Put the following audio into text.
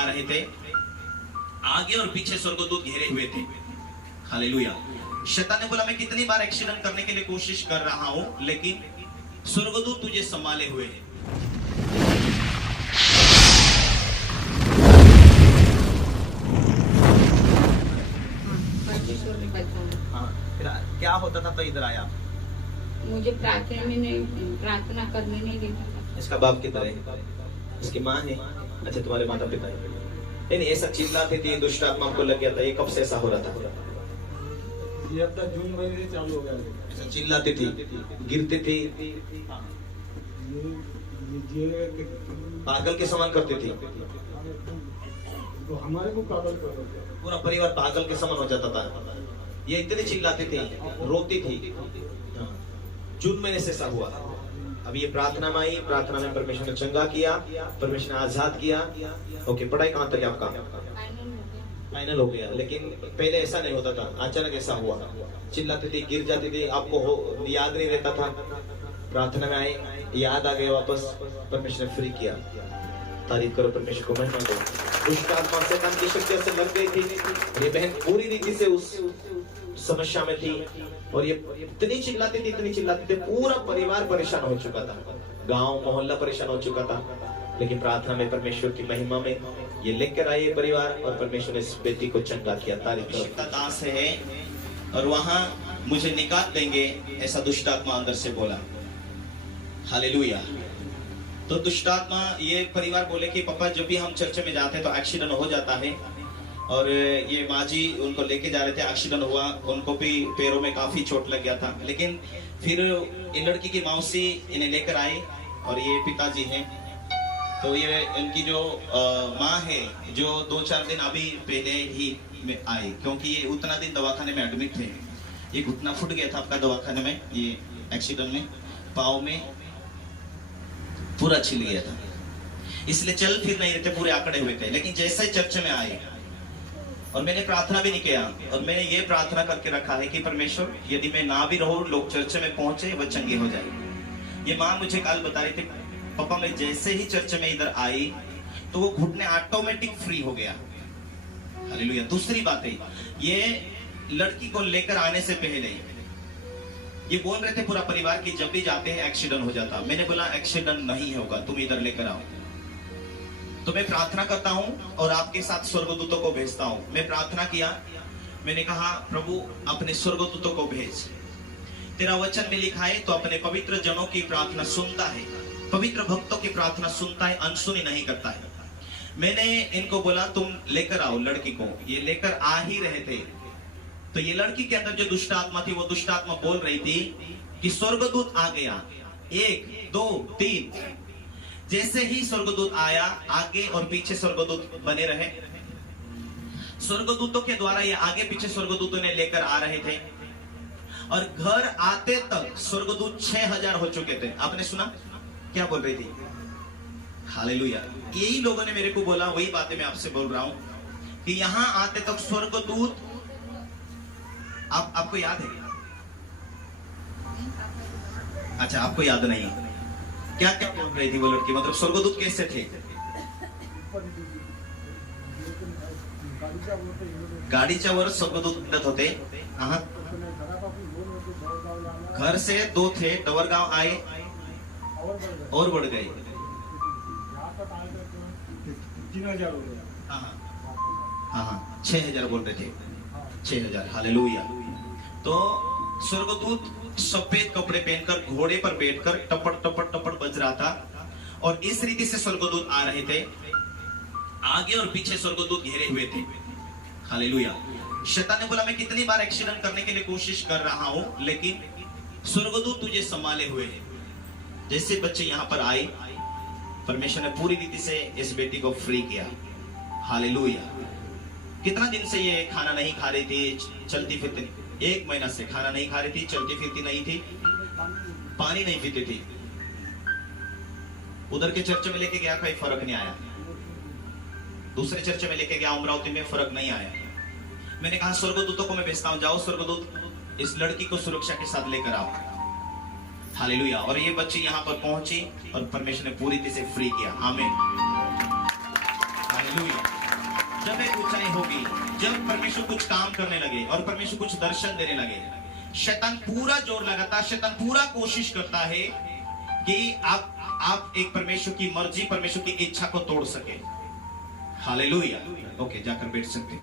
आ रहे थे, आगे और पीछे स्वर्गदूत घेरे हुए थे। हालेलुया। शैतान ने बोला मैं कितनी बार एक्सीडेंट करने के लिए कोशिश कर रहा हूं, लेकिन स्वर्गदूत तुझे संभाले हुए हैं। क्या होता था तो इधर आया? मुझे प्रार्थना करने नहीं देता। इसका बाप किधर है? इसकी माँ है? अच्छा, तुम्हारे माता पिता है। नहीं, ऐसा चिल्लाते थे, दुष्ट आत्मा को लग गया था। ये कब से ऐसा हो रहा था? ये अब तक जून महीने से चालू हो गया। ऐसा चिल्लाते थे, गिरते थे, पागल के समान करते थे। तो हमारे को पागल कर देते हैं। पूरा परिवार पागल के समान हो जाता था। ये इतने चिल्लाते थे, रोती थी। जून महीने से ऐसा हुआ। अब ये प्रार्थना में आई, प्रार्थना में परमेश्वर ने चंगा किया, परमेश्वर ने आजाद किया। ओके, पढ़ाई कहाँ तक है आपका? फाइनल हो गया। लेकिन पहले ऐसा नहीं होता था, अचानक ऐसा हुआ। चिल्लाते थे, गिर जाते थे, आपको याद नहीं रहता था। प्रार्थना में आए, याद आ गया वापस, परमेश्वर ने फ्री किया। तारीफ करो परमेश्वर को, महिमा दो। दुष्ट आत्मा शैतान की शक्तियों से लग गई थी। ये बहन पूरी रीति से उस समस्या में थी और ये इतनी चिल्लाती थी, पूरा परिवार परेशान हो चुका था, गांव मोहल्ला परेशान हो चुका था। लेकिन प्रार्थना में परमेश्वर की महिमा में ये लेकर आए परिवार, और परमेश्वर ने इस बेटी को चंगा किया। तारीफ दास है और वहां मुझे निकाल देंगे, ऐसा दुष्ट आत्मा अंदर से बोला। हालेलुया। तो दुष्ट आत्मा, ये परिवार बोले कि पापा जब भी हम चर्च में जाते हैं तो एक्सीडेंट हो जाता है। और ये माँ जी उनको लेके जा रहे थे, एक्सीडेंट हुआ, उनको भी पैरों में काफी चोट लग गया था। लेकिन फिर इन लड़की की मौसी इन्हें लेकर आई और ये पिताजी हैं। तो ये इनकी जो माँ है, जो 2-4 दिन अभी पहले ही आई, क्योंकि ये उतना दिन दवाखाने में एडमिट थे। ये घुटना फूट गया था आपका दवाखाने में, ये एक्सीडेंट में पाँव में पूरा छिल गया था, इसलिए चल फिर नहीं रहते, पूरे आंकड़े हुए थे। लेकिन जैसे चर्च में आए, और मैंने प्रार्थना भी नहीं किया, और मैंने ये प्रार्थना करके रखा है कि परमेश्वर यदि मैं ना भी रहूं, लोग चर्च में पहुंचे, वो चंगे हो जाए। ये माँ मुझे कल बता रही थी, पापा मैं जैसे ही चर्च में इधर आई तो वो घुटने ऑटोमेटिक फ्री हो गया। हालेलुया। दूसरी बात है, ये लड़की को लेकर आने से पहले ये बोल रहे थे पूरा परिवार की जब भी जाते हैं एक्सीडेंट हो जाता। मैंने बोला एक्सीडेंट नहीं होगा, तुम इधर लेकर आओ। तो मैं प्रार्थना करता हूं और आपके साथ स्वर्गदूतों को भेजता हूं। मैं प्रार्थना किया, मैंने कहा प्रभु अपने स्वर्गदूतों को भेज, तेरा वचन में लिखा है तो अपने पवित्र जनों की प्रार्थना सुनता है, पवित्र भक्तों की प्रार्थना सुनता है, अनसुनी नहीं करता है। मैंने इनको बोला तुम लेकर आओ लड़की को। ये लेकर आ ही रहे थे तो ये लड़की के अंदर जो दुष्ट आत्मा थी, वो दुष्ट आत्मा बोल रही थी कि स्वर्गदूत आ गया, 1 2 3। जैसे ही स्वर्गदूत आया, आगे और पीछे स्वर्गदूत बने रहे। स्वर्गदूतों के द्वारा ये आगे पीछे स्वर्गदूतों ने लेकर आ रहे थे, और घर आते तक स्वर्गदूत 6000 हो चुके थे। आपने सुना क्या बोल रही थी? हालेलुया। यही लोगों ने मेरे को बोला, वही बातें मैं आपसे बोल रहा हूं कि यहां आते तक स्वर्गदूत, आपको याद है? अच्छा, आपको याद नहीं? क्या क्या बोल रही थी वो लड़की? मतलब स्वर्गदूत कैसे थे? गाडीच्या वर स्वर्गदूत उडत होते। घर से 2 थे, डवरगांव आए और बढ़ गए। 3000 हो गया। हाँ, 6000 बोल रहे थे, 6000। हालेलुया। तो स्वर्गदूत सफेद कपड़े पहनकर घोड़े पर बैठकर टपट टपट टपट बज रहा था, और इस रीति से स्वर्गदूत आ रहे थे। आगे और पीछे स्वर्गदूत घेरे हुए थे। हालेलुया। शैतान ने बोला मैं कितनी बार एक्सीडेंट करने के लिए कोशिश कर रहा हूं, लेकिन स्वर्गदूत तुझे संभाले हुए हैं। जैसे बच्चे यहाँ पर आए, परमेश्वर ने पूरी रीति से इस बेटी को फ्री किया। हालेलुया। कितना दिन से ये खाना नहीं खा रही थी, चलती फिरती, 1 महीना से खाना नहीं खा रही थी, चलती फिरती नहीं थी, पानी नहीं पीती थी। उधर के चर्च में लेके गया, कोई फर्क नहीं आया। दूसरे चर्च में लेके गया अमरावती में, फर्क नहीं आया। मैंने कहा स्वर्गदूतों को मैं भेजता हूं, जाओ स्वर्गदूत इस लड़की को सुरक्षा के साथ लेकर आओ। हालेलुया। और ये बच्ची यहाँ पर पहुंची और परमेश्वर ने पूरी तरह से फ्री किया। आमीन। हालेलुया। जब एक ऊंचाई होगी, जब परमेश्वर कुछ काम करने लगे और परमेश्वर कुछ दर्शन देने लगे, शैतान पूरा जोर लगाता है, शैतान पूरा कोशिश करता है कि आप एक परमेश्वर की मर्जी, परमेश्वर की इच्छा को तोड़ सके। हालेलुया। ओके, जाकर बैठ सकते हैं।